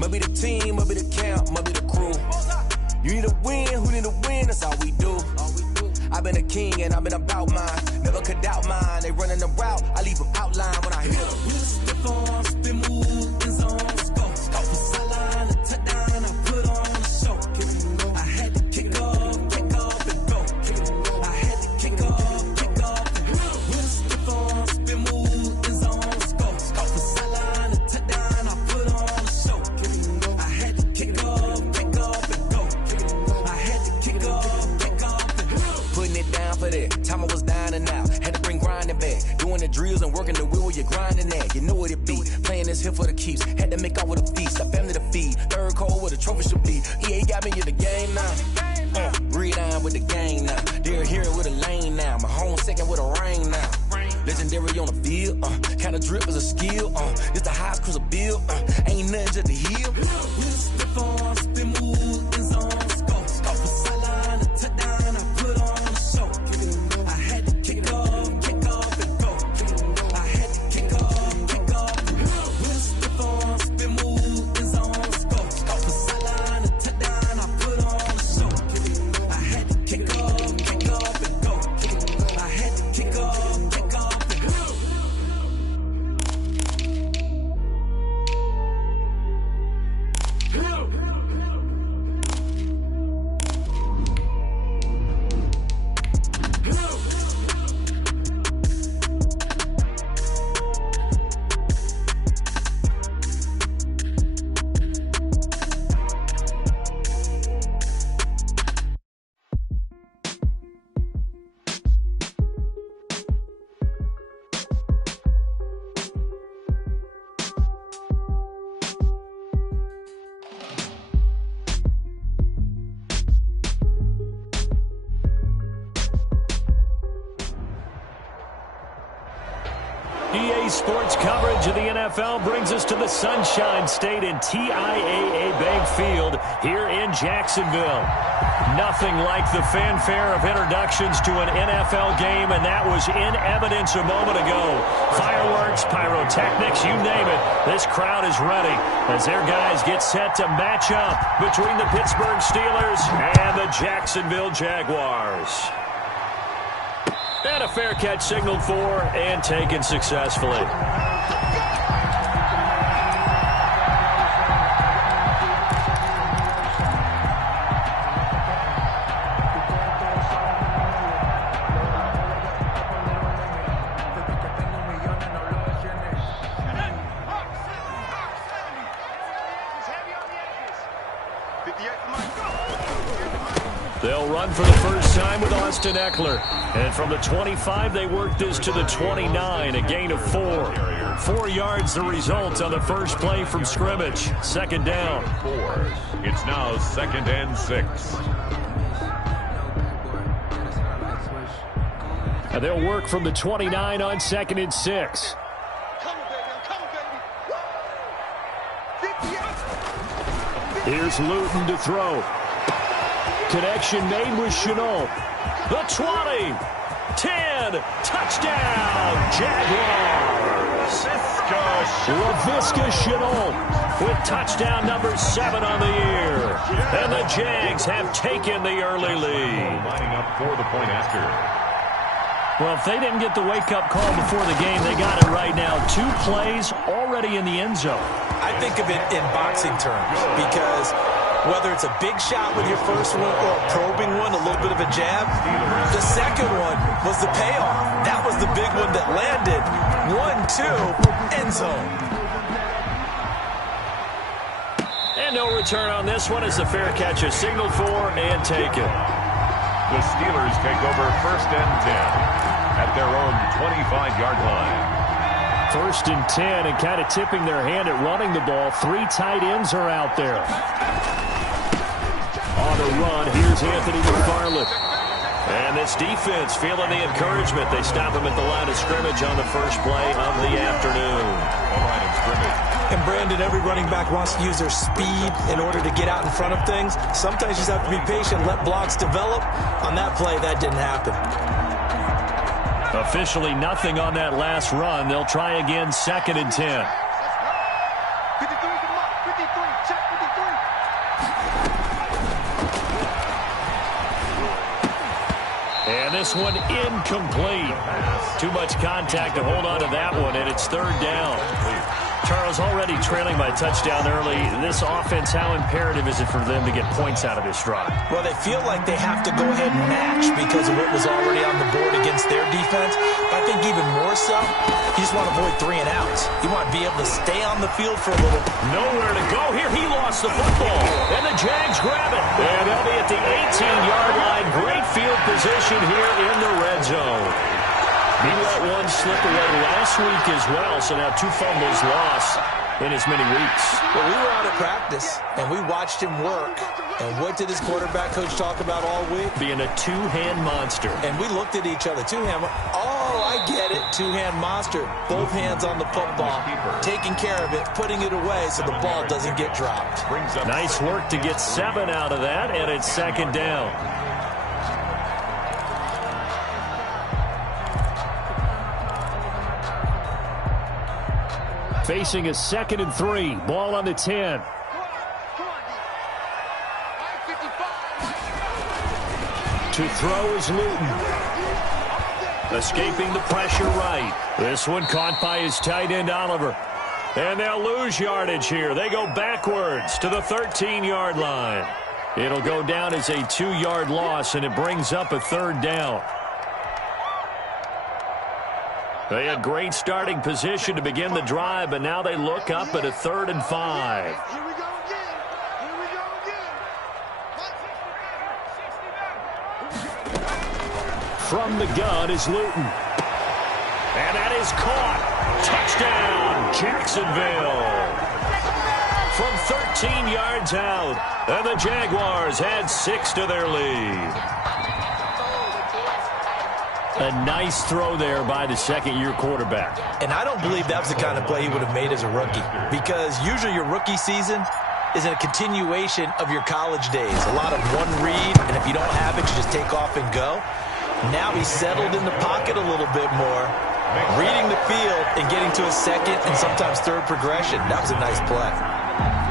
Might be the team, might be the camp, might be the crew. You need a win, who need a win, that's all we do. I've been a king and I've been about mine. Never could doubt mine, they running the route, I leave them outline when I hit them. Stiff on, spin move, in zone, scope. Scope for sideline, a touchdown, I put on a show. I had to kick off and go. I had to kick off and go. Stiff on, spin move, in zone, scope. Scope for sideline, a touchdown, I put on a show. I had to kick off and go. I had to kick off and go. Putting it down for that. Time I was down and out. Had to bring grinding back. Doing the drills and working the wheel where you're grinding at. You know what it be. Playing this here for the keeps. Had to make out with a feast. A family to feed. Third cold where the trophy should be. EA got me in the game now. Read on with the gang now. They're here with a lane now. My home second with a rain now. Legendary on the field. Kind of drip is a skill. It's the highest cruiser bill. Ain't nothing just to heal. Stiff on, spin move, in zone, scope. Scope for sideline, a touchdown, I put on a show. I had to kick off and go. I had to kick off and go. Stiff on, spin move, in zone, scope. Scope for sideline, a touchdown, I put on a show. I had to kick off and go. I had to kick off and go. EA Sports coverage of the NFL brings us to the Sunshine State and TIAA Bank Field here in Jacksonville. Nothing like the fanfare of introductions to an NFL game, and that was in evidence a moment ago. Fireworks, pyrotechnics, you name it. This crowd is ready as their guys get set to match up between the Pittsburgh Steelers and the Jacksonville Jaguars. And a fair catch signaled for and taken successfully. They'll run for the first time with Austin Eckler. And from the 25, they work this to the 29, a gain of 4. 4 yards the result on the first play from scrimmage. Second down. It's now 2nd and 6. And they'll work from the 29 on 2nd and 6. Here's Luton to throw. Connection made with Chenault. The 20, 10, touchdown, Jaguars. Laviska Chenault with touchdown number 7 on the year. And the Jags have taken the early lead. Lining up for the point after. Well, if they didn't get the wake-up call before the game, they got it right now. 2 plays already in the end zone. I think of it in boxing terms because whether it's a big shot with your first one or a probing one, a little bit of a jab, the second one was the payoff. That was the big one that landed. 1-2, end zone. And no return on this one as the fair catch is signaled for and taken. The Steelers take over 1st and 10 at their own 25-yard line. 1st and 10 and kind of tipping their hand at running the ball. 3 tight ends are out there. On the run, here's Anthony McFarland. And this defense feeling the encouragement. They stop him at the line of scrimmage on the first play of the afternoon. Line of scrimmage. And Brandon, every running back wants to use their speed in order to get out in front of things. Sometimes you just have to be patient, let blocks develop. On that play, that didn't happen. Officially nothing on that last run. They'll try again 2nd and 10. And this one incomplete. Too much contact to hold on to that one, and it's third down. Charles, already trailing by a touchdown early. This offense, how imperative is it for them to get points out of this drive? Well, they feel like they have to go ahead and match because of what was already on the board against their defense. But I think even more so, you just want to avoid 3 and outs. You want to be able to stay on the field for a little. Nowhere to go here. He lost the football. And the Jags grab it. And they'll be at the 18-yard line. Great field position here in the red zone. He let one slip away last week as well, so now 2 fumbles lost in as many weeks. Well, we were out at practice, and we watched him work. And what did his quarterback coach talk about all week? Being a 2-hand monster. And we looked at each other. 2-hand. Oh, I get it. 2-hand monster. Both hands on the football. Taking care of it, putting it away so the ball doesn't get dropped. Nice work to get 7 out of that, and it's second down. Facing a 2nd and 3. Ball on the 10. To throw is Luton. Escaping the pressure right. This one caught by his tight end, Oliver. And they'll lose yardage here. They go backwards to the 13-yard line. It'll go down as a 2-yard loss, and it brings up a third down. They had great starting position to begin the drive, but now they look up at a 3rd and 5. Here we go again. From the gun is Luton. And that is caught. Touchdown, Jacksonville. From 13 yards out, and the Jaguars had 6 to their lead. A nice throw there by the second-year quarterback. And I don't believe that was the kind of play he would have made as a rookie, because usually your rookie season is a continuation of your college days. A lot of one read, and if you don't have it, you just take off and go. Now he's settled in the pocket a little bit more, reading the field and getting to a second and sometimes third progression. That was a nice play.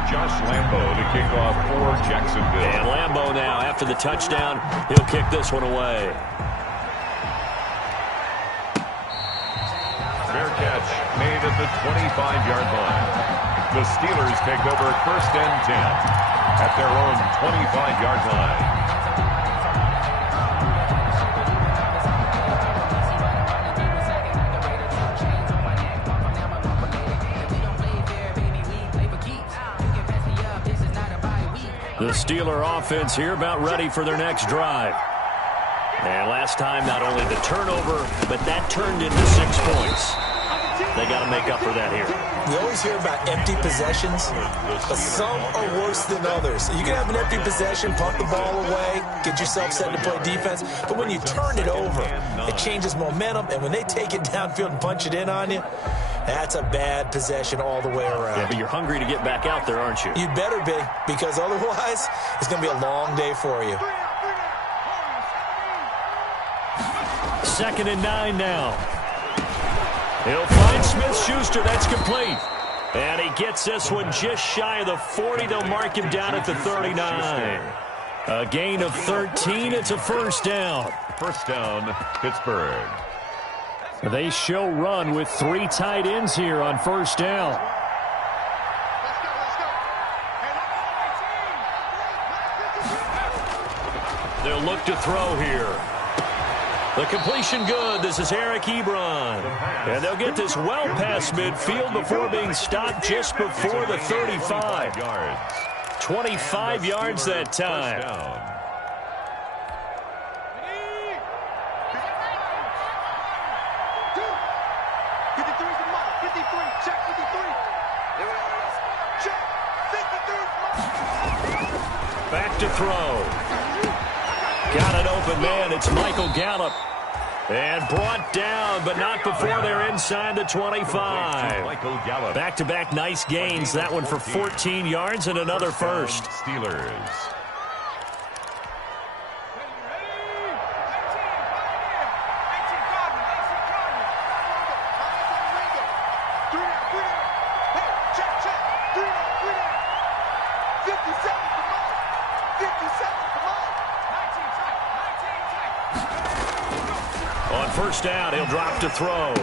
Josh Lambo to kick off for Jacksonville. And Lambo now, after the touchdown, he'll kick this one away. Fair catch made at the 25-yard line. The Steelers take over 1st and 10 at their own 25-yard line. The Steeler offense here about ready for their next drive. And last time, not only the turnover, but that turned into 6 points. They got to make up for that here. You always hear about empty possessions, but some are worse than others. You can have an empty possession, punt the ball away, get yourself set to play defense, but when you turn it over, it changes momentum, and when they take it downfield and punch it in on you, that's a bad possession all the way around. Yeah, but you're hungry to get back out there, aren't you? You better be, because otherwise, it's going to be a long day for you. 2nd and 9 now. He'll find Smith-Schuster. That's complete. And he gets this one just shy of the 40. They'll mark him down at the 39. A gain of 13. It's a first down. First down, Pittsburgh. They show run with 3 tight ends here on first down. They'll look to throw here. The completion good. This is Eric Ebron. And they'll get this well past midfield before being stopped just before the 35. 25 yards that time. Back to throw. Got an open man. It's Michael Gallup. And brought down, but not before they're inside the 25. Back-to-back nice gains. That one for 14 yards and another first. Steelers. On first down, he'll drop to throw.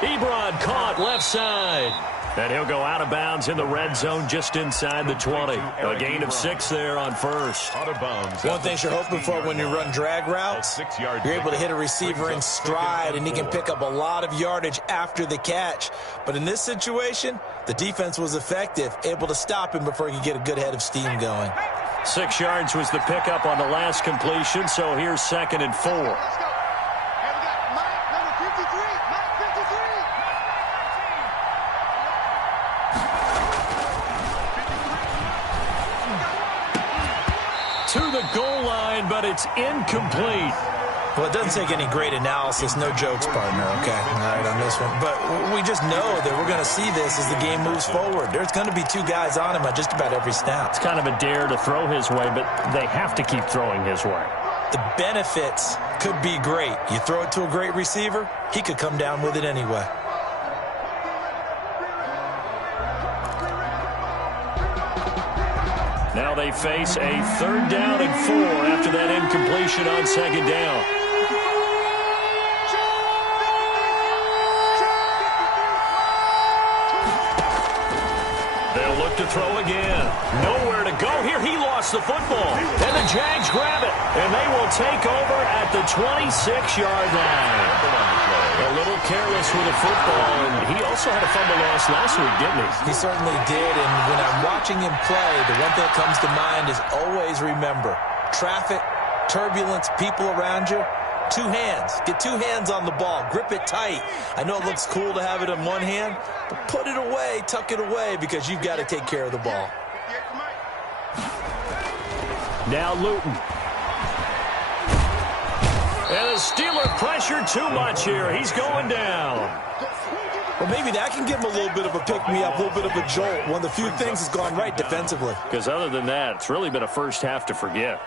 Ebron caught left side. And he'll go out of bounds in the red zone just inside the 20. A gain of 6 there on first. Out of bounds. One thing you're hoping for when you run drag routes, you're able to hit a receiver in stride, and he can pick up a lot of yardage after the catch. But in this situation, the defense was effective, able to stop him before he could get a good head of steam going. 6 yards was the pickup on the last completion, so here's 2nd and 4. To the goal line, but it's incomplete. Well, it doesn't take any great analysis. No jokes, partner, okay? All right, on this one. But we just know that we're going to see this as the game moves forward. There's going to be 2 guys on him at just about every snap. It's kind of a dare to throw his way, but they have to keep throwing his way. The benefits could be great. You throw it to a great receiver, he could come down with it anyway. Now they face a 3rd down and 4 after that incompletion on 2nd down. They'll look to throw again. Nowhere to go here. He lost the football. And the Jags grab it. And they will take over at the 26-yard line. A little careless with the football, and he also had a fumble loss last week, didn't he? He certainly did, and when I'm watching him play, the one thing that comes to mind is always remember, traffic, turbulence, people around you, 2 hands. Get 2 hands on the ball. Grip it tight. I know it looks cool to have it in one hand, but put it away, tuck it away, because you've got to take care of the ball. Now Luton. And the Steeler pressure too much here. He's going down. Well, maybe that can give him a little bit of a pick-me-up, a little bit of a jolt. One of the few things has gone right defensively. Because other than that, it's really been a first half to forget.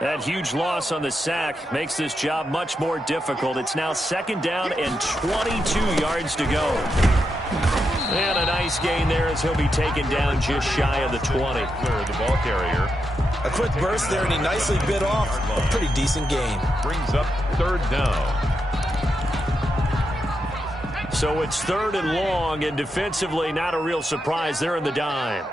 That huge loss on the sack makes this job much more difficult. It's now 2nd down and 22 yards to go. And a nice gain there as he'll be taken down just shy of the 20. The ball carrier. A quick burst there, and he nicely bit off a pretty decent gain. Brings up 3rd down. So it's 3rd and long, and defensively not a real surprise. They're in the dime.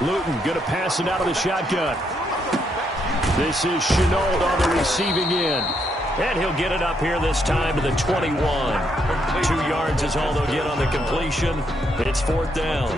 Luton going to pass it out of the shotgun. This is Chenault on the receiving end. And he'll get it up here this time to the 21. 2 yards is all they'll get on the completion. It's 4th down.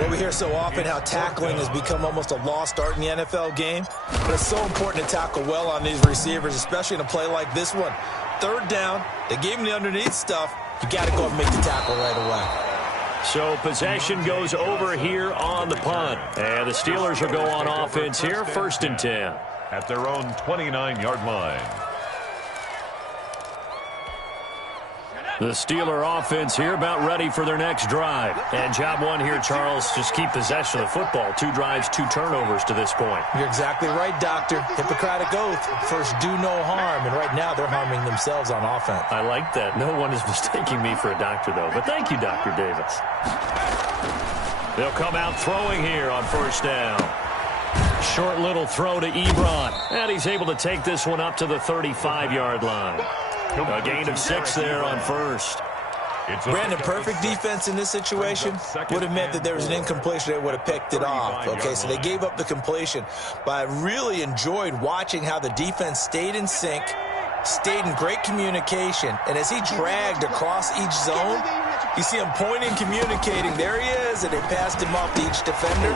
Well, we hear so often how tackling has become almost a lost art in the NFL game. But it's so important to tackle well on these receivers, especially in a play like this one. 3rd down, they gave him the underneath stuff. You got to go and make the tackle right away. So possession goes over here on the punt. And the Steelers will go on offense here, 1st and 10. At their own 29-yard line. The Steeler offense here about ready for their next drive. And job 1 here, Charles, just keep possession of the football. 2 drives, 2 turnovers to this point. You're exactly right, Doctor. Hippocratic oath. First, do no harm. And right now, they're harming themselves on offense. I like that. No one is mistaking me for a doctor, though. But thank you, Dr. Davis. They'll come out throwing here on 1st down. Short little throw to Ebron. And he's able to take this one up to the 35-yard line. A gain of 6 there on 1st. Brandon, perfect defense in this situation would have meant that there was an incompletion. They would have picked it off. Okay, so they gave up the completion. But I really enjoyed watching how the defense stayed in sync, stayed in great communication. And as he dragged across each zone, you see him pointing, communicating. There he is, and they passed him off to each defender.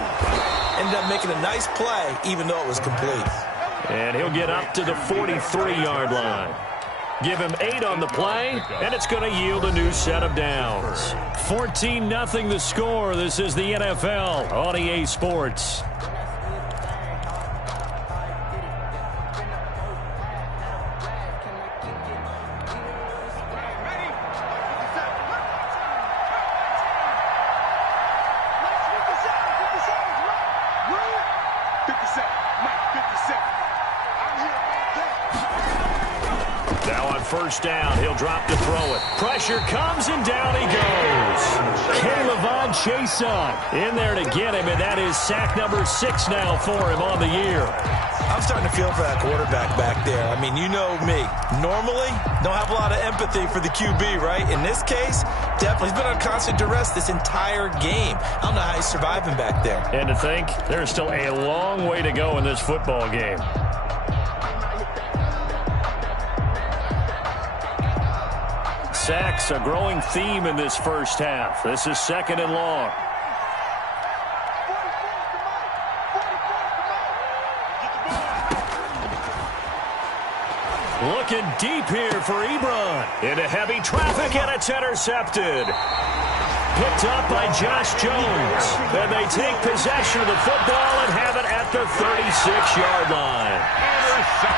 Ended up making a nice play, even though it was complete. And he'll get up to the 43-yard line. Give him 8 on the play, and it's going to yield a new set of downs. 14-0 the score. This is the NFL on EA Sports. Now on first down, he'll drop to throw it. Pressure comes, and down he goes. K'Lavon Chaisson in there to get him, and that is sack number 6 now for him on the year. I'm starting to feel for that quarterback back there. I mean, you know me. Normally, don't have a lot of empathy for the QB, right? In this case, definitely. He's been on constant duress this entire game. I don't know how he's surviving back there. And to think, there's still a long way to go in this football game. Sacks, a growing theme in this first half. This is 2nd and long. Looking deep here for Ebron. Into heavy traffic, and it's intercepted. Picked up by Josh Jones. Then they take possession of the football and have it at the 36-yard line.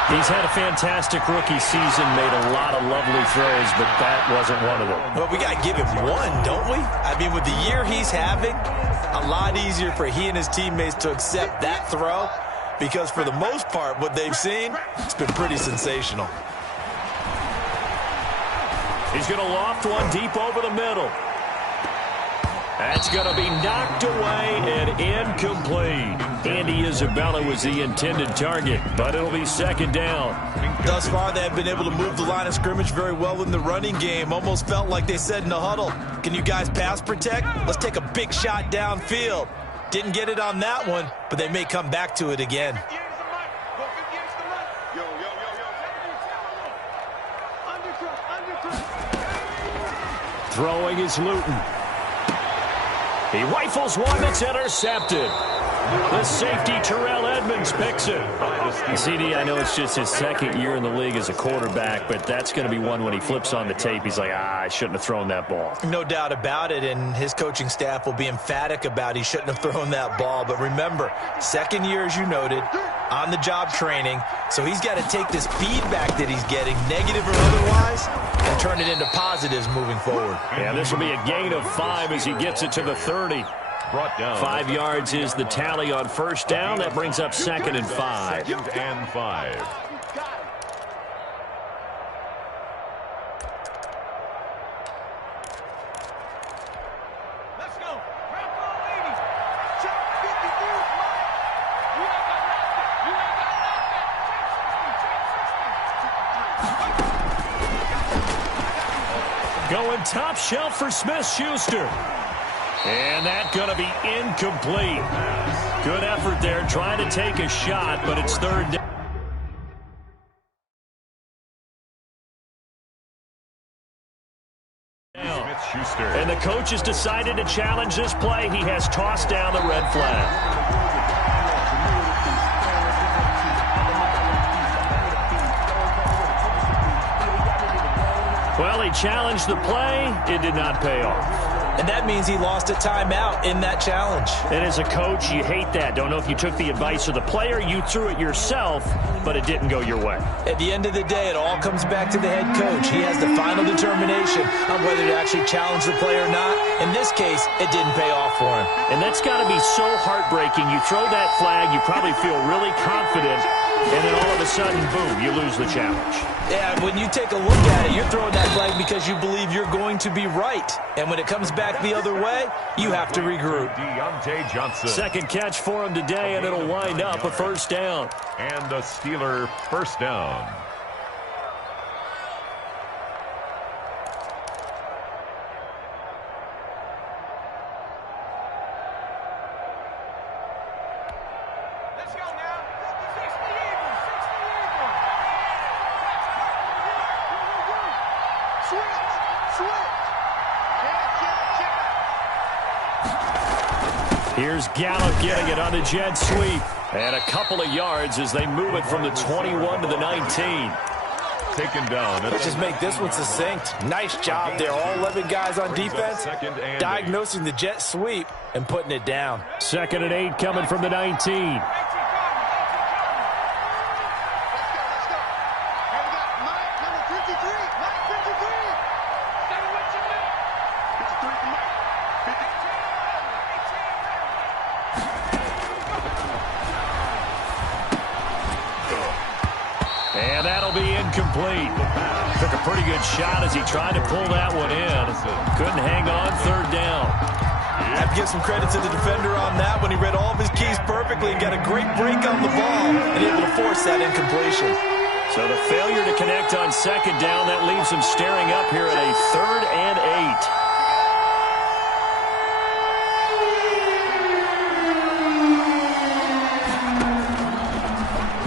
He's had a fantastic rookie season, made a lot of lovely throws, but that wasn't one of them. Well, we got to give him one, don't we? I mean, with the year he's having, a lot easier for he and his teammates to accept that throw, because for the most part, what they've seen, it's been pretty sensational. He's going to loft one deep over the middle. That's going to be knocked away and incomplete. Andy Isabella was the intended target, but it'll be 2nd down. Thus far, they have been able to move the line of scrimmage very well in the running game. Almost felt like they said in the huddle, can you guys pass protect? Let's take a big shot downfield. Didn't get it on that one, but they may come back to it again. Throwing is Luton. He rifles one that's intercepted. The safety, Terrell Edmonds, picks it. CD, I know it's just his 2nd year in the league as a quarterback, but that's going to be one when he flips on the tape. He's like, I shouldn't have thrown that ball. No doubt about it, and his coaching staff will be emphatic about he shouldn't have thrown that ball. But remember, 2nd year, as you noted, on-the-job training, so he's got to take this feedback that he's getting, negative or otherwise, and turn it into positives moving forward. Yeah, this will be a gain of 5 as he gets it to the 30. Brought down. 5 yards is the tally on first down. That brings up 2nd and 5. 2nd and 5. Let's go. Going top shelf for Smith-Schuster. And that's going to be incomplete. Good effort there, trying to take a shot, but it's 3rd down. And the coach has decided to challenge this play. He has tossed down the red flag. Well, he challenged the play. It did not pay off. And that means he lost a timeout in that challenge. And as a coach, you hate that. Don't know if you took the advice of the player. You threw it yourself, but it didn't go your way. At the end of the day, it all comes back to the head coach. He has the final determination on whether to actually challenge the play or not. In this case, it didn't pay off for him. And that's got to be so heartbreaking. You throw that flag, you probably feel really confident, and then all of a sudden, boom, you lose the challenge. Yeah, when you take a look at it, you're throwing that flag because you believe you're going to be right. And when it comes back the other way, you have to regroup. Deontay Johnson. 2nd catch for him today, and it'll wind up a 1st down. And the Steeler 1st down. Here's Gallup getting it on the jet sweep. And a couple of yards as they move it from the 21 to the 19. Taken down. Let's just make this one succinct. Nice job there. All 11 guys on defense diagnosing the jet sweep and putting it down. 2nd and 8 coming from the 19. incomplete. Took a pretty good shot as he tried to pull that one in. Couldn't hang on third down. I have to give some credit to the defender on that when he read all of his keys perfectly and got a great break on the ball and able to force that incompletion. So the failure to connect on second down, that leaves him staring up here at a 3rd and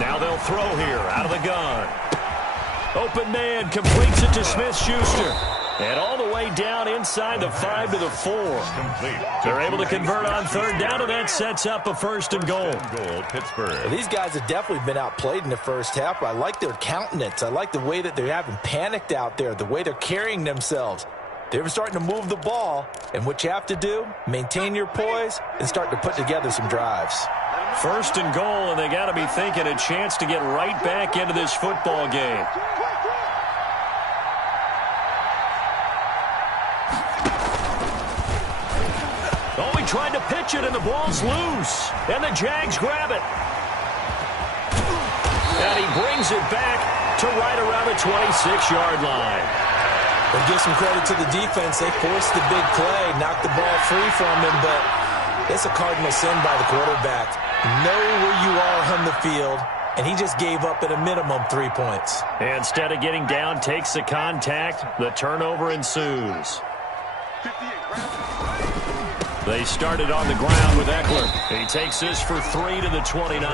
8. Now they'll throw here out of the gun. Open man completes it to Smith-Schuster. And all the way down inside the 5 to the 4. They're able to convert on third down, and that sets up a 1st and goal. Pittsburgh. Well, these guys have definitely been outplayed in the first half. I like their countenance. I like the way that they haven't panicked out there, the way they're carrying themselves. They're starting to move the ball, and what you have to do, maintain your poise and start to put together some drives. 1st and goal, and they got to be thinking a chance to get right back into this football game. Tried to pitch it, and the ball's loose. And the Jags grab it. And he brings it back to right around the 26-yard line. We'll give some credit to the defense. They forced the big play, knocked the ball free from him, but it's a cardinal sin by the quarterback. Know where you are on the field, and he just gave up at a minimum 3 points. Instead of getting down, takes the contact. The turnover ensues. They started on the ground with Eckler. He takes this for 3 to the 29.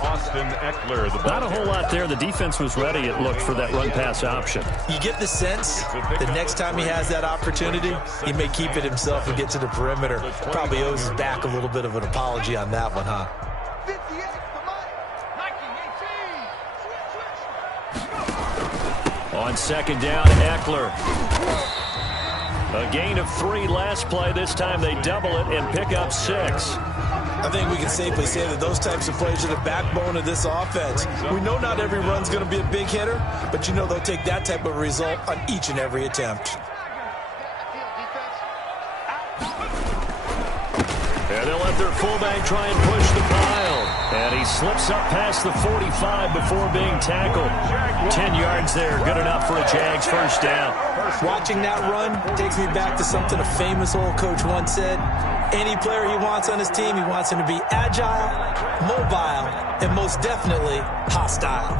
Austin Eckler. Not a whole lot there. The defense was ready, it looked, for that run-pass option. You get the sense the next time he has that opportunity, he may keep it himself and get to the perimeter. Probably owes his back a little bit of an apology on that one, huh? On second down, Eckler. A gain of 3 last play. This time they double it and pick up 6. I think we can safely say that those types of plays are the backbone of this offense. We know not every run's going to be a big hitter, but you know they'll take that type of result on each and every attempt. And they'll let their fullback try and push the pile. And he slips up past the 45 before being tackled. 10 yards there, good enough for a Jags 1st down. Watching that run takes me back to something a famous old coach once said. Any player he wants on his team, he wants him to be agile, mobile, and most definitely hostile.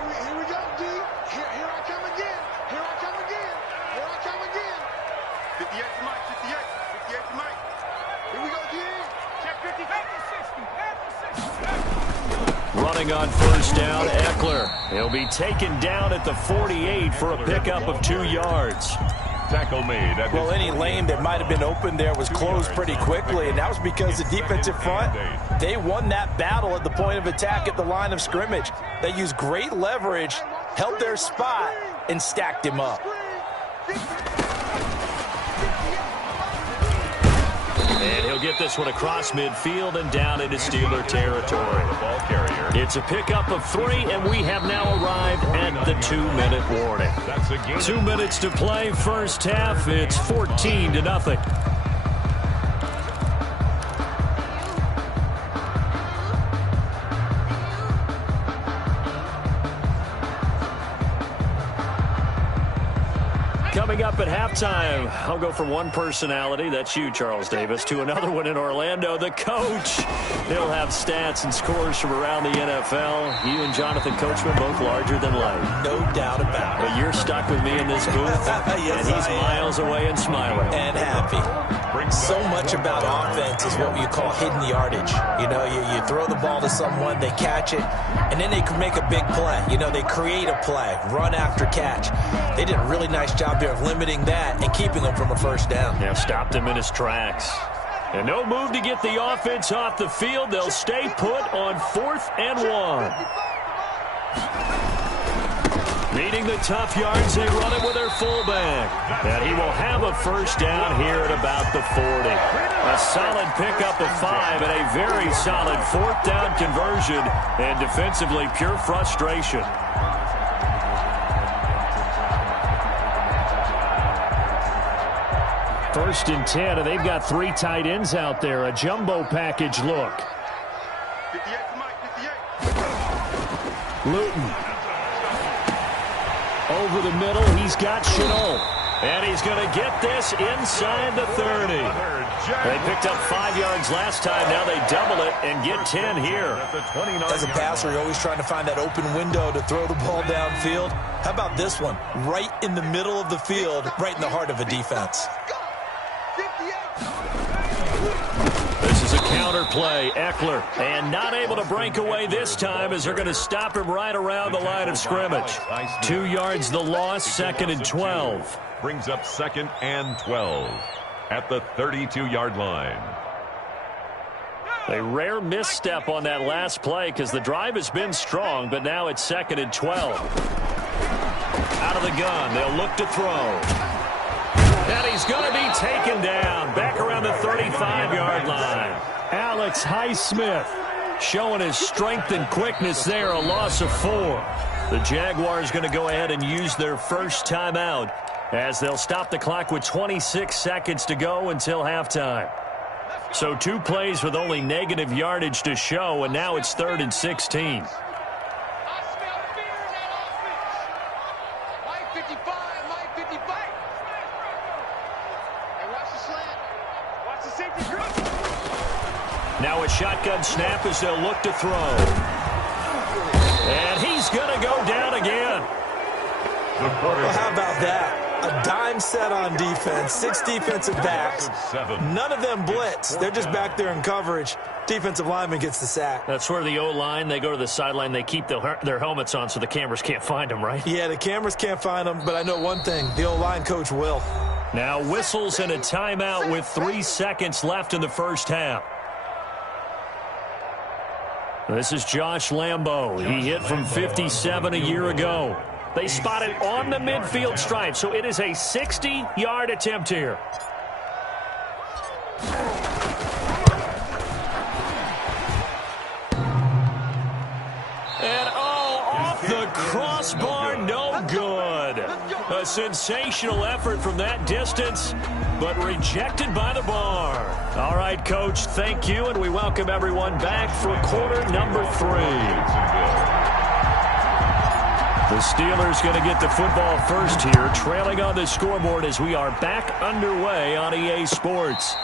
Here we go, D. Here I come again. Here I come again. Here I come again. 58 to Mike, 58. 58 to Mike. Here we go, D. Check 50, 50, 60. Running on 1st down, Eckler. He'll be taken down at the 48 for a pickup of 2 yards. Tackle made. Well, any lane that might have been open there was closed pretty quickly, and that was because the defensive front, they won that battle at the point of attack at the line of scrimmage. They used great leverage, held their spot, and stacked him up. And he'll get this one across midfield and down into Steeler territory. The ball carrier. It's a pickup of 3, and we have now arrived at the 2-minute warning. That's a game. 2 minutes to play, first half. It's 14 to nothing. Coming up at halftime, I'll go from one personality, that's you, Charles Davis, to another one in Orlando, the coach. He'll have stats and scores from around the NFL. You and Jonathan Coachman, both larger than life. No doubt about it. But you're stuck with me in this booth, Yes, and he's miles away and smiling. And happy. So much about offense is what you call hidden yardage. You know, you throw the ball to someone, they catch it, and then they can make a big play. You know, they create a play, run after catch. They did a really nice job there of limiting that and keeping them from a 1st down. Yeah, stopped him in his tracks. And no move to get the offense off the field. They'll stay put on 4th and 1. Meeting the tough yards, they run it with their fullback. And he will have a 1st down here at about the 40. A solid pickup of 5 and a very solid 4th down conversion. And defensively, pure frustration. First and 10, and they've got 3 tight ends out there. A jumbo package look. 58 to Mike, 58. Luton. Over the middle, he's got Chenault. And he's going to get this inside the 30. They picked up 5 yards last time. Now they double it and get 10 here. As a passer, you're always trying to find that open window to throw the ball downfield. How about this one? Right in the middle of the field, right in the heart of a defense. This is a counter play. Eckler. And not able to break away this time as they're going to stop him right around the line of scrimmage. 2 yards the loss, 2nd and 12. Brings up 2nd and 12 at the 32-yard line. A rare misstep on that last play because the drive has been strong, but now it's 2nd and 12. Out of the gun, they'll look to throw. And he's going to be taken down back around the 35-yard line. Alex Highsmith showing his strength and quickness there, a loss of 4. The Jaguars going to go ahead and use their first timeout as they'll stop the clock with 26 seconds to go until halftime. So 2 plays with only negative yardage to show, and now it's 3rd and 16. Now a shotgun snap as they'll look to throw. And he's going to go down again. Well, how about that? A dime set on defense, 6 defensive backs. None of them blitz. They're just back there in coverage. Defensive lineman gets the sack. That's where the O-line, they go to the sideline, they keep their helmets on so the cameras can't find them, right? Yeah, the cameras can't find them, but I know one thing. The O-line coach will. Now whistles and a timeout with 3 seconds left in the first half. This is Josh Lambo. He hit from 57 a year ago. They spot it on the midfield stripe, so it is a 60-yard attempt here. And off the crossbar, no good. A sensational effort from that distance, but rejected by the bar. All right, Coach, thank you, and we welcome everyone back for quarter number 3. The Steelers going to get the football first here, trailing on the scoreboard as we are back underway on EA Sports.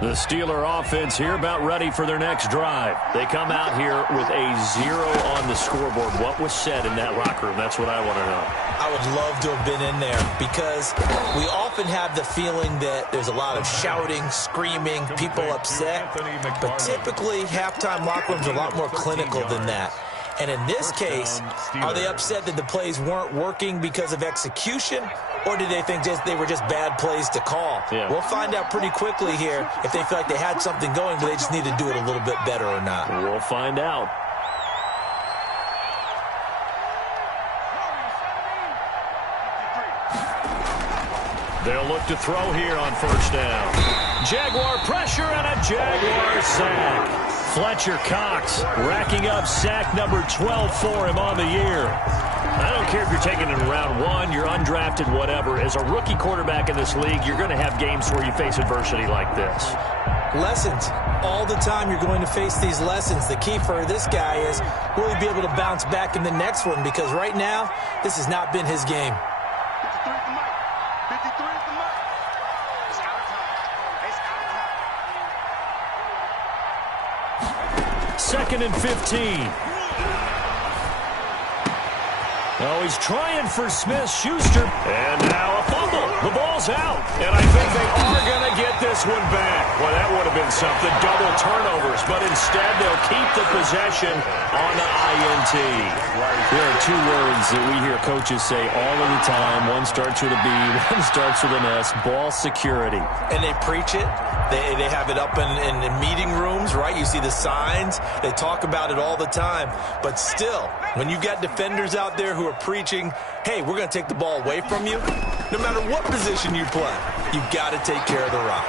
The Steeler offense here about ready for their next drive. They come out here with a 0 on the scoreboard. What was said in that locker room? That's what I want to know. I would love to have been in there because we often have the feeling that there's a lot of shouting, screaming, people upset. But typically, halftime locker rooms are a lot more clinical than that. And in this case, are they upset that the plays weren't working because of execution? Or did they think they were just bad plays to call? Yeah. We'll find out pretty quickly here if they feel like they had something going, but they just need to do it a little bit better or not. We'll find out. They'll look to throw here on first down. Jaguar pressure and a Jaguar sack. Fletcher Cox racking up sack number 12 for him on the year. I don't care if you're taking it in round 1, you're undrafted, whatever. As a rookie quarterback in this league, you're going to have games where you face adversity like this. Lessons. All the time you're going to face these lessons. The key for this guy is, will he be able to bounce back in the next one? Because right now, this has not been his game. 53 is the mic. 53 is the mic. It's out of time. It's out of time. 2nd and 15. Oh, he's trying for Smith-Schuster. And now a fumble. The ball's out. And I think they are going to get this one back. Well, that would have been something. Double turnovers. But instead, they'll keep the possession on the INT. There are 2 words that we hear coaches say all of the time. One starts with a B, one starts with an S. Ball security. And they preach it. They have it up in meeting rooms, right? You see the signs. They talk about it all the time. But still, when you've got defenders out there who are preaching, hey, we're going to take the ball away from you, no matter what position you play, you've got to take care of the rock.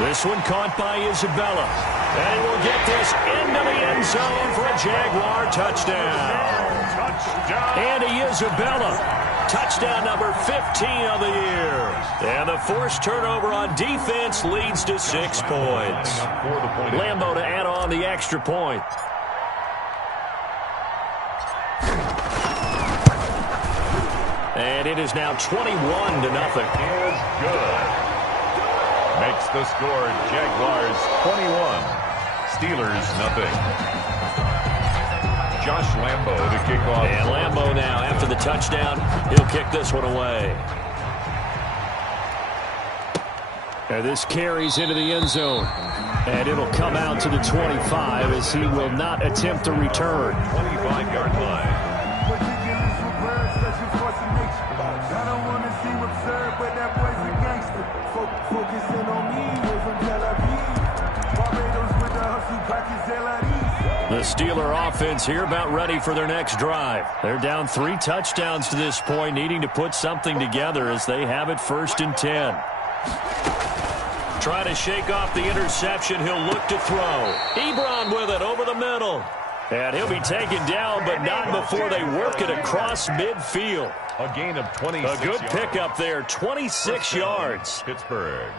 This one caught by Isabella. And he will get this into the end zone for a Jaguar touchdown. Andy Isabella, touchdown number 15 of the year. And the forced turnover on defense leads to 6 points. Lambo to add on the extra point. And it is now 21-0. Is good. Makes the score Jaguars 21, Steelers nothing. Josh Lambo to kick off. And Lambo now, after the touchdown, he'll kick this one away. And this carries into the end zone. And it'll come out to the 25 as he will not attempt to return. 25-yard line. The Steeler offense here about ready for their next drive. They're down 3 touchdowns to this point, needing to put something together as they have it 1st and 10. Trying to shake off the interception. He'll look to throw. Ebron with it over the middle. And he'll be taken down, but not before they work it across midfield. A gain of 26 A good yards. pickup there, 26 yards. Pittsburgh.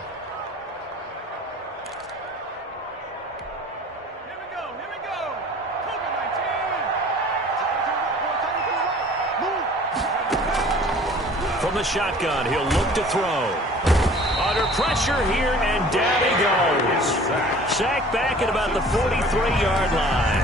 From the shotgun, he'll look to throw. Under pressure here, and down he goes. Sacked back at about the 43-yard line.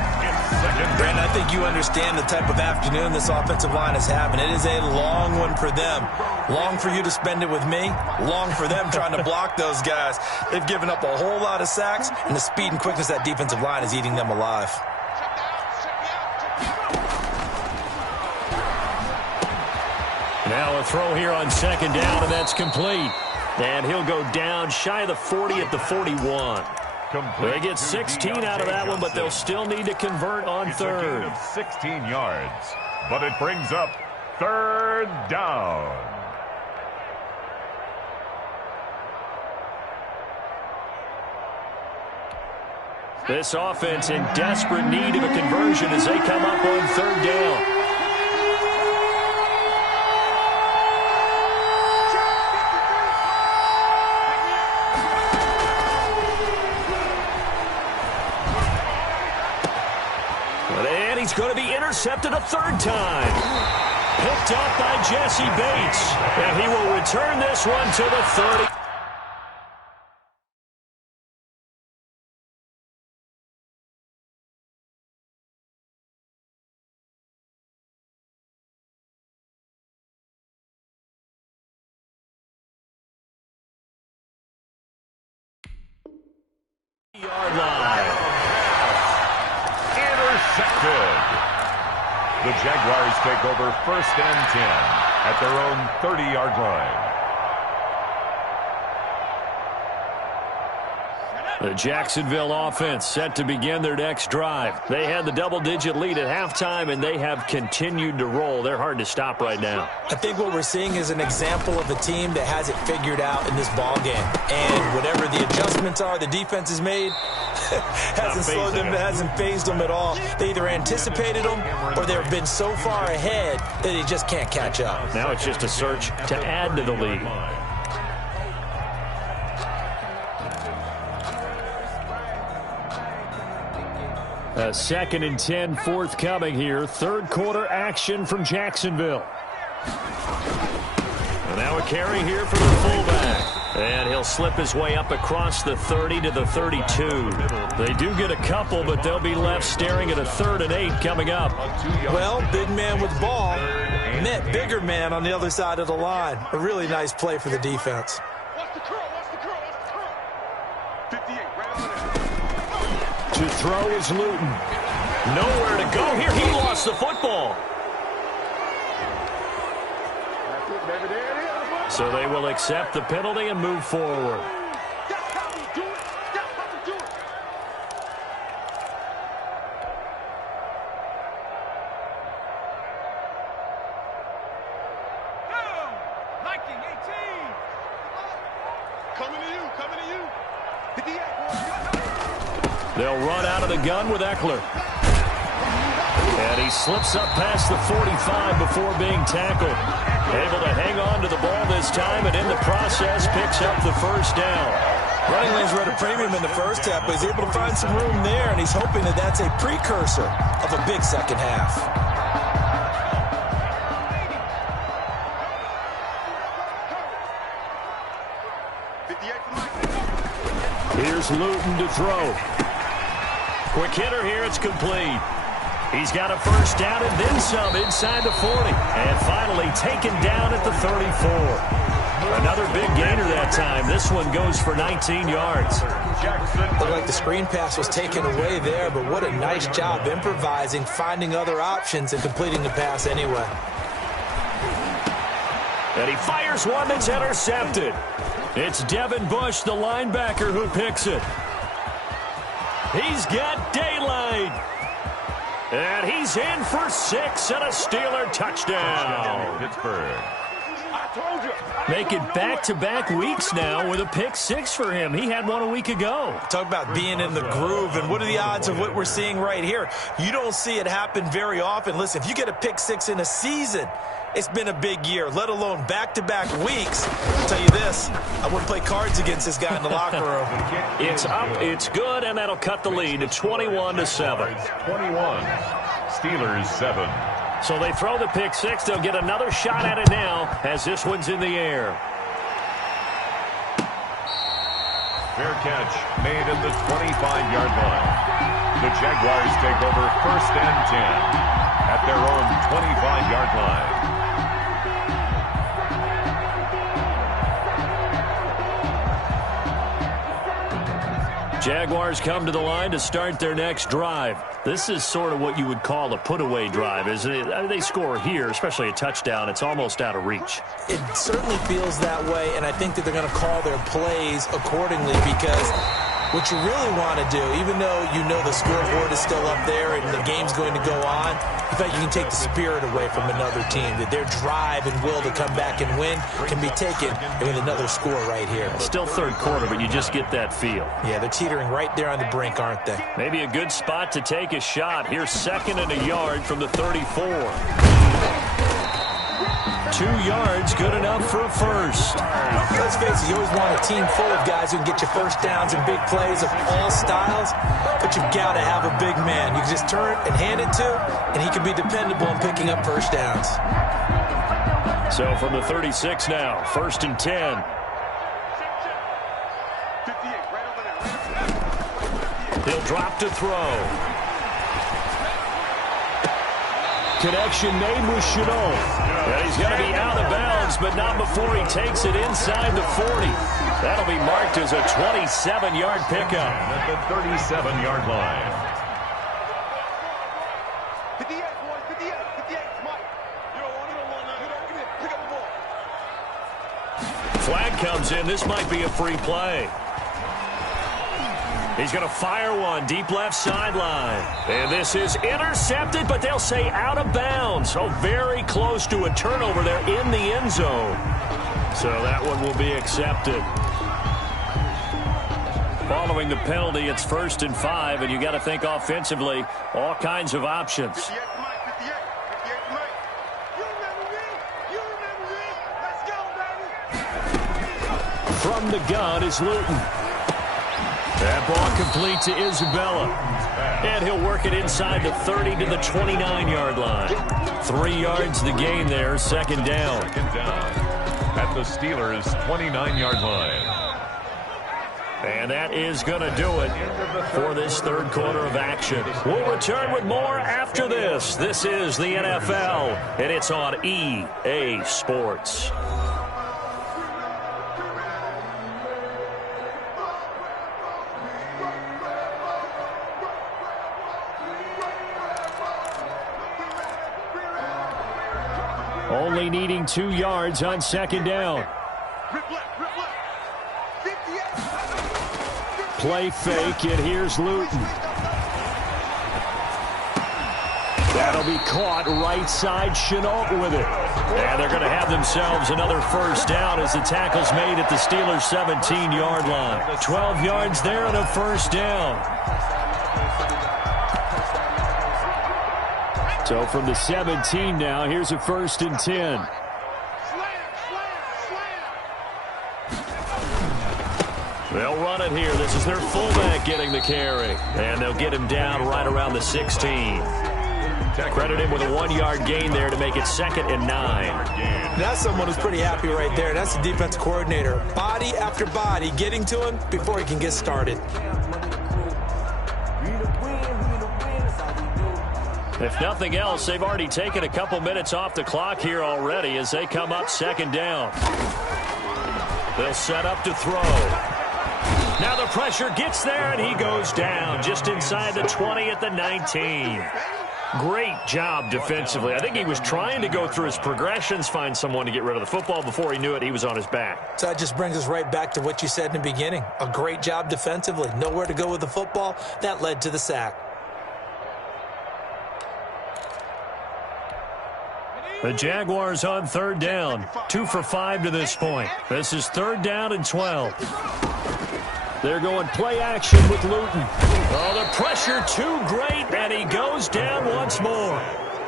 Brandon, I think you understand the type of afternoon this offensive line is having. It is a long one for them. Long for you to spend it with me. Long for them trying to block those guys. They've given up a whole lot of sacks, and the speed and quickness of that defensive line is eating them alive. Now a throw here on 2nd down, and that's complete. And he'll go down shy of the 40 at the 41. They get 16 out of that one, but they'll still need to convert on 3rd. Of 16 yards, but it brings up 3rd down. This offense in desperate need of a conversion as they come up on 3rd down. He's going to be intercepted a 3rd time. Picked up by Jesse Bates. And he will return this one to the 30. Yard line. Intercepted. The Jaguars take over 1st and 10 at their own 30-yard line. The Jacksonville offense set to begin their next drive. They had the double-digit lead at halftime, and they have continued to roll. They're hard to stop right now. I think what we're seeing is an example of a team that has it figured out in this ball game. And whatever the adjustments are the defense has made, hasn't slowed them, hasn't phased them at all. They either anticipated them or they've been so far ahead that they just can't catch up. Now it's just a search to add to the lead. A 2nd and 10 forthcoming here. 3rd quarter action from Jacksonville. And now a carry here for the fullback. And he'll slip his way up across the 30 to the 32. They do get a couple, but they'll be left staring at a 3rd and 8 coming up. Well, big man with ball met bigger man on the other side of the line. A really nice play for the defense. Watch the curl, watch the curl, watch the curl. 58, right on there. To throw is Luton. Nowhere to go here. He lost the football. That's it, baby. There it is. So they will accept the penalty and move forward. That's how we do it. That's how we do it. Down. Liking 18. Coming to you. Coming to you. 58. They'll run out of the gun with Eckler. And he slips up past the 45 before being tackled. Able to hang on to the ball this time, and in the process picks up the first down. Running lanes were at a premium in the first half, but he's able to find some room there, and he's hoping that that's a precursor of a big second half. Here's Luton to throw. Quick hitter here, it's complete. He's got a first down and then some inside the 40. And finally taken down at the 34. Another big gainer that time. This one goes for 19 yards. Looked like the screen pass was taken away there, but what a nice job improvising, finding other options, and completing the pass anyway. And he fires one that's intercepted. It's Devin Bush, the linebacker, who picks it. He's got daylight. And he's in for 6 and a Steeler touchdown. Pittsburgh. Make it back-to-back weeks now with a pick 6 for him. He had one a week ago. Talk about being in the groove, and what are the odds of what we're seeing right here? You don't see it happen very often. Listen, if you get a pick 6 in a season, it's been a big year, let alone back-to-back weeks. I'll tell you this, I wouldn't play cards against this guy in the locker room. It's up, it's good, and that'll cut the lead to 21-7. 21. Steelers 7. So they throw the pick 6. They'll get another shot at it now as this one's in the air. Fair catch made at the 25-yard line. The Jaguars take over 1st and 10 at their own 25-yard line. Jaguars come to the line to start their next drive. This is sort of what you would call a put-away drive, isn't it? I mean, they score here, especially a touchdown. It's almost out of reach. It certainly feels that way, and I think that they're going to call their plays accordingly, because what you really want to do, even though you know the scoreboard is still up there and the game's going to go on, in fact, you can take the spirit away from another team, that their drive and will to come back and win can be taken with another score right here. Still third quarter, but you just get that feel. Yeah, they're teetering right there on the brink, aren't they? Maybe a good spot to take a shot. Here's 2nd and a yard from the 34. 2 yards, good enough for a first. Let's face it, you always want a team full of guys who can get you first downs and big plays of all styles, but you've got to have a big man. You can just turn it and hand it to, and he can be dependable in picking up first downs. So from the 36 now, 1st and 10. He'll drop to throw. Connection made with Chenault. And he's going to be out of bounds, but not before he takes it inside the 40. That'll be marked as a 27-yard pickup. At the 37-yard line. 58, 58, Mike. You don't want it. Pick up the ball. Flag comes in. This might be a free play. He's going to fire one deep left sideline. And this is intercepted, but they'll say out of bounds. So very close to a turnover there in the end zone. So that one will be accepted. Following the penalty, it's 1st and 5, and you got to think offensively, all kinds of options. 58 to Mike, 58 to Mike. You remember me? You remember me? Let's go, baby. From the gun is Luton. That ball complete to Isabella. And he'll work it inside the 30 to the 29-yard line. 3 yards the gain there, 2nd down. 2nd down at the Steelers' 29-yard line. And that is going to do it for this third quarter of action. We'll return with more after this. This is the NFL, and it's on EA Sports. Only needing 2 yards on 2nd down. Play fake, and here's Luton. That'll be caught right side. Chenault with it. And they're going to have themselves another first down as the tackle's made at the Steelers' 17-yard line. 12 yards there and a first down. So from the 17 now, here's a 1st and 10. They'll run it here. This is their fullback getting the carry. And they'll get him down right around the 16. Credit him with a 1-yard gain there to make it 2nd and 9. That's someone who's pretty happy right there. That's the defense coordinator. Body after body getting to him before he can get started. If nothing else, they've already taken a couple minutes off the clock here already as they come up 2nd down. They'll set up to throw. Now the pressure gets there, and he goes down just inside the 20 at the 19. Great job defensively. I think he was trying to go through his progressions, find someone to get rid of the football. Before he knew it, he was on his back. So that just brings us right back to what you said in the beginning. A great job defensively. Nowhere to go with the football. That led to the sack. The Jaguars on 3rd down. 2 for 5 to this point. This is 3rd down and 12. They're going play action with Luton. Oh, the pressure too great, and he goes down once more.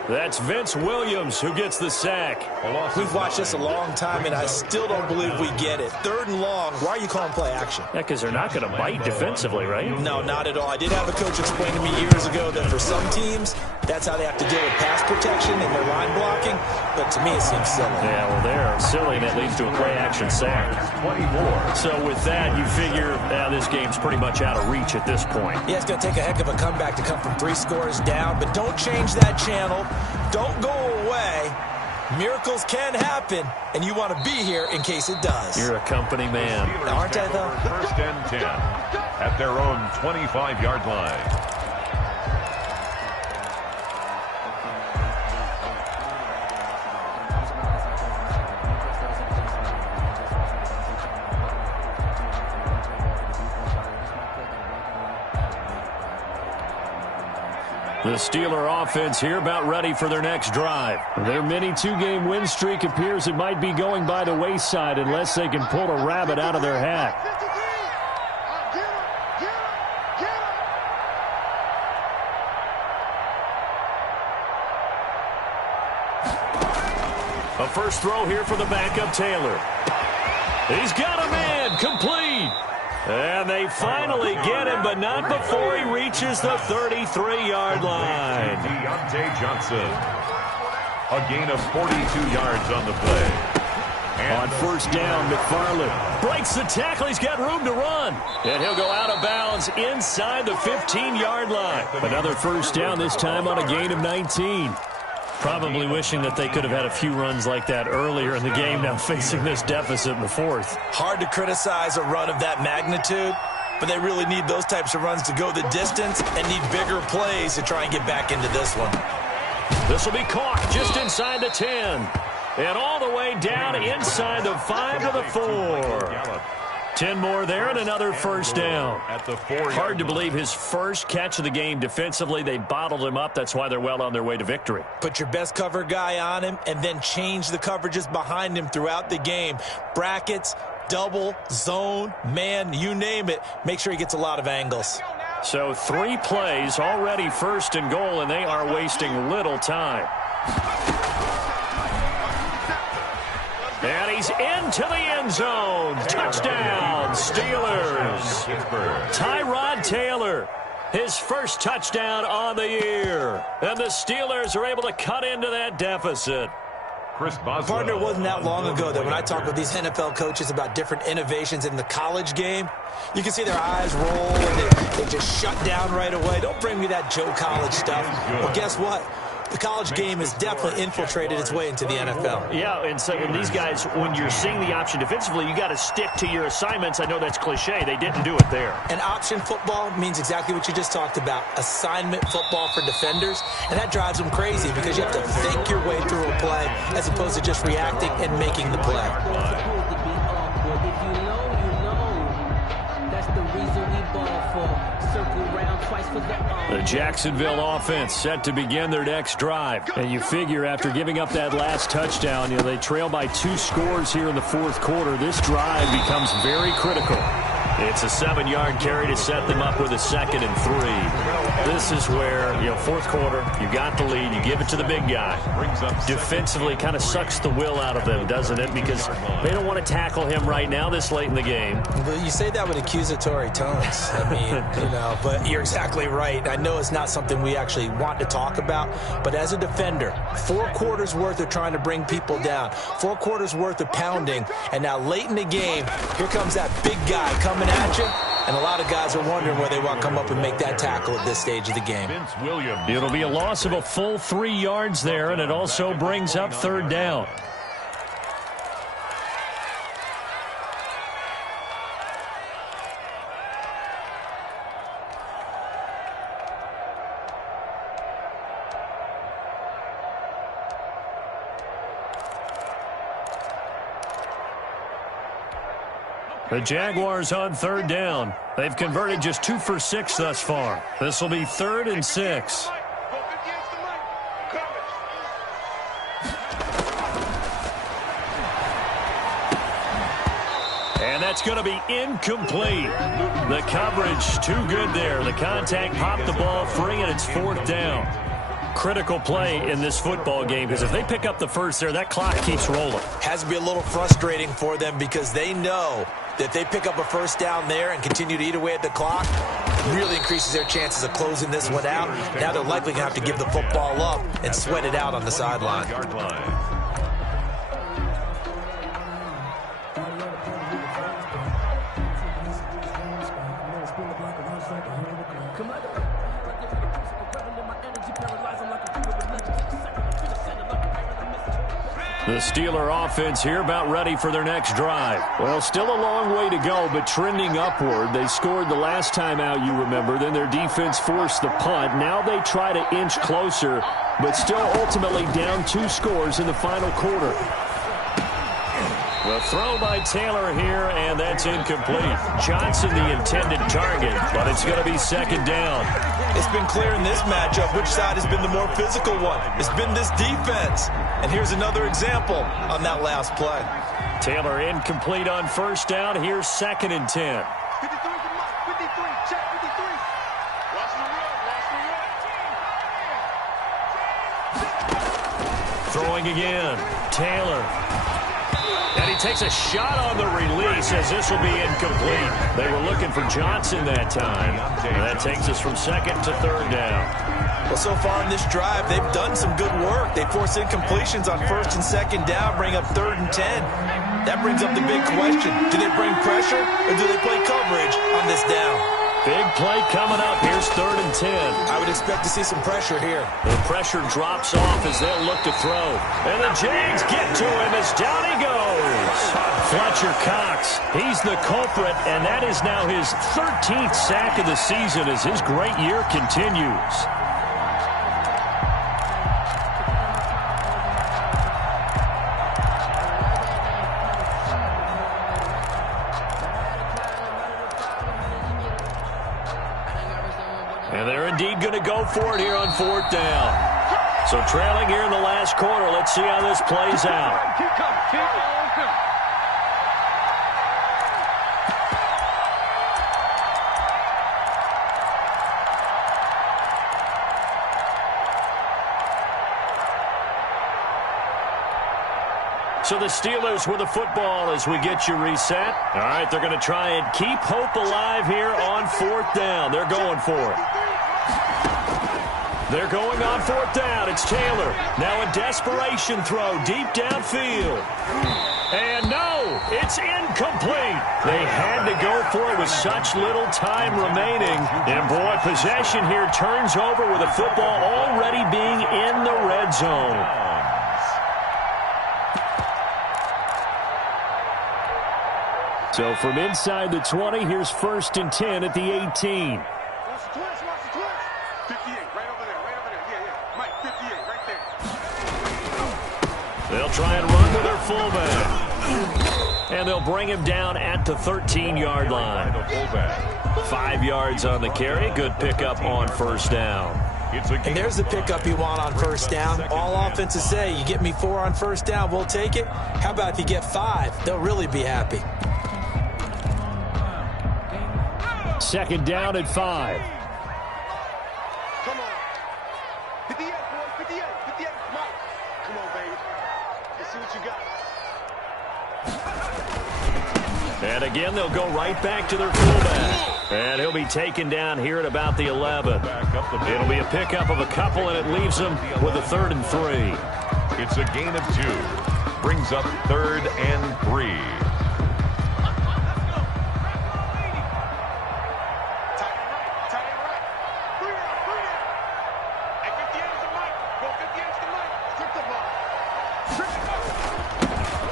That's Vince Williams who gets the sack. We've watched this a long time, and I still don't believe we get it. 3rd and long. Why are you calling play action? Yeah, because they're not going to bite defensively, right? No, not at all. I did have a coach explain to me years ago that for some teams, that's how they have to deal with pass protection and their line blocking. But to me, it seems silly. Yeah, well, they're silly, and that leads to a play-action sack. 24. So with that, you figure this game's pretty much out of reach at this point. Yeah, it's going to take a heck of a comeback to come from 3 scores down. But don't change that channel. Don't go away. Miracles can happen, and you want to be here in case it does. You're a company man. Aren't I, though? 1st and 10 at their own 25-yard line. The Steeler offense here about ready for their next drive. Their mini 2-game win streak appears it might be going by the wayside unless they can pull a rabbit out of their hat. A first throw here for the backup Taylor. He's got a man complete. And they finally get him, but not before he reaches the 33-yard line. Deontay Johnson. A gain of 42 yards on the play. On 1st down, McFarland breaks the tackle. He's got room to run. And he'll go out of bounds inside the 15-yard line. Another 1st down, this time on a gain of 19. Probably wishing that they could have had a few runs like that earlier in the game, now facing this deficit in the 4th. Hard to criticize a run of that magnitude, but they really need those types of runs to go the distance and need bigger plays to try and get back into this one. This will be caught just inside the 10. And all the way down inside the 5 to the 4. 10 more there and another 1st down. Hard to believe his first catch of the game defensively. They bottled him up. That's why they're well on their way to victory. Put your best cover guy on him and then change the coverages behind him throughout the game. Brackets, double, zone, man, you name it. Make sure he gets a lot of angles. So 3 plays already 1st and goal, and they are wasting little time. And he's into the end zone. Touchdown, Steelers. Tyrod Taylor, his first touchdown on the year. And the Steelers are able to cut into that deficit. Partner, it wasn't that long ago that when I talk with these NFL coaches about different innovations in the college game, you can see their eyes roll and they just shut down right away. Don't bring me that Joe College stuff. Well, guess what? The college game has definitely infiltrated its way into the NFL. Yeah, and so these guys, when you're seeing the option defensively, you got to stick to your assignments. I know that's cliche. They didn't do it there. And option football means exactly what you just talked about, assignment football for defenders, and that drives them crazy because you have to think your way through a play as opposed to just reacting and making the play. That's the reason we ball for. The Jacksonville offense set to begin their next drive. And you figure after giving up that last touchdown, they trail by 2 scores here in the fourth quarter. This drive becomes very critical. It's a 7-yard carry to set them up with a 2nd and 3. This is where, fourth quarter, you got the lead, you give it to the big guy. Defensively kind of sucks the will out of them, doesn't it? Because they don't want to tackle him right now this late in the game. Well, you say that with accusatory tones. I mean, but you're exactly right. I know it's not something we actually want to talk about, but as a defender, 4 quarters worth of trying to bring people down, 4 quarters worth of pounding, and now late in the game, here comes that big guy coming at you, and a lot of guys are wondering where they want to come up and make that tackle at this stage of the game. It'll be a loss of a full 3 yards there, and it also brings up 3rd down. The Jaguars on 3rd down. They've converted just 2 for 6 thus far. This will be 3rd and 6. And that's going to be incomplete. The coverage too good there. The contact popped the ball free, and it's 4th down. Critical play in this football game, because if they pick up the first there, that clock keeps rolling. Has to be a little frustrating for them because they know that if they pick up a first down there and continue to eat away at the clock, really increases their chances of closing this one out. Now they're likely going to have to give the football up and sweat it out on the sideline. The Steeler offense here about ready for their next drive. Well, still a long way to go, but trending upward. They scored the last time out, you remember. Then their defense forced the punt. Now they try to inch closer, but still ultimately down 2 scores in the final quarter. The throw by Taylor here, and that's incomplete. Johnson the intended target, but it's going to be 2nd down. It's been clear in this matchup which side has been the more physical one. It's been this defense. And here's another example on that last play. Taylor incomplete on 1st down. Here's 2nd and 10. 53 to Mike. 53. Check 53. Watch the run. Throwing again. Taylor. And he takes a shot on the release as this will be incomplete. They were looking for Johnson that time. And that takes us from 2nd to 3rd down. Well, so far in this drive, they've done some good work. They force incompletions on 1st and 2nd down, bring up 3rd and 10. That brings up the big question. Do they bring pressure or do they play coverage on this down? Big play coming up. Here's 3rd and 10. I would expect to see some pressure here. The pressure drops off as they'll look to throw. And the Jags get to him as down he goes. Fletcher Cox, he's the culprit, and that is now his 13th sack of the season as his great year continues. And they're indeed going to go for it here on 4th down. So trailing here in the last quarter. Let's see how this plays out. So the Steelers with the football as we get you reset. All right, they're going to try and keep hope alive here on 4th down. They're going for it. They're going on 4th down. It's Taylor. Now a desperation throw deep downfield. And no, it's incomplete. They had to go for it with such little time remaining. And boy, possession here turns over with the football already being in the red zone. So from inside the 20, here's 1st and 10 at the 18. Watch the twist, watch the twist. 58, right over there, yeah. Mike, 58, right there. They'll try and run with their fullback. And they'll bring him down at the 13-yard line. 5 yards on the carry. Good pickup on first down. And there's the pickup you want on first down. All offenses say, you get me 4 on first down, we'll take it. How about if you get 5? They'll really be happy. Second down at 5. Come on. 58, boys, 58, 58. Mike, come on, baby. Let's see what you got. And again, they'll go right back to their fullback. And he'll be taken down here at about the 11. It'll be a pickup of a couple, and it leaves them with a 3rd and 3. It's a gain of 2. Brings up 3rd and 3.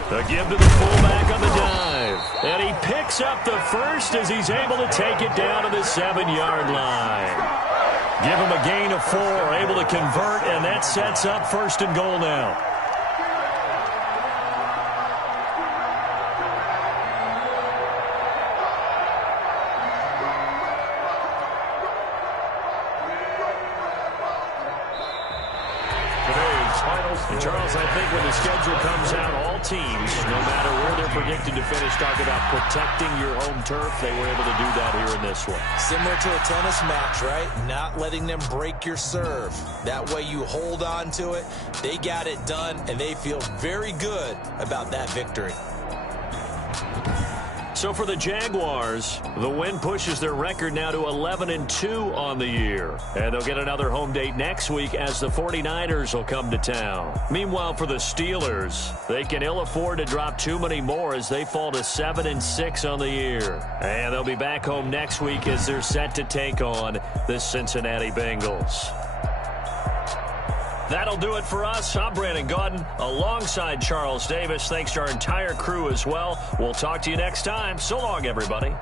The give to the fullback on the dive. And he picks up the first as he's able to take it down to the 7-yard line. Give him a gain of 4, able to convert, and that sets up 1st and goal now. And Charles, I think when the schedule comes out, all teams, no matter where they're predicted to finish, talk about protecting your home turf. They were able to do that here in this one. Similar to a tennis match, right? Not letting them break your serve. That way you hold on to it. They got it done, and they feel very good about that victory. So for the Jaguars, the win pushes their record now to 11-2 on the year. And they'll get another home date next week as the 49ers will come to town. Meanwhile, for the Steelers, they can ill afford to drop too many more as they fall to 7-6 on the year. And they'll be back home next week as they're set to take on the Cincinnati Bengals. That'll do it for us. I'm Brandon Gaudin alongside Charles Davis. Thanks to our entire crew as well. We'll talk to you next time. So long, everybody.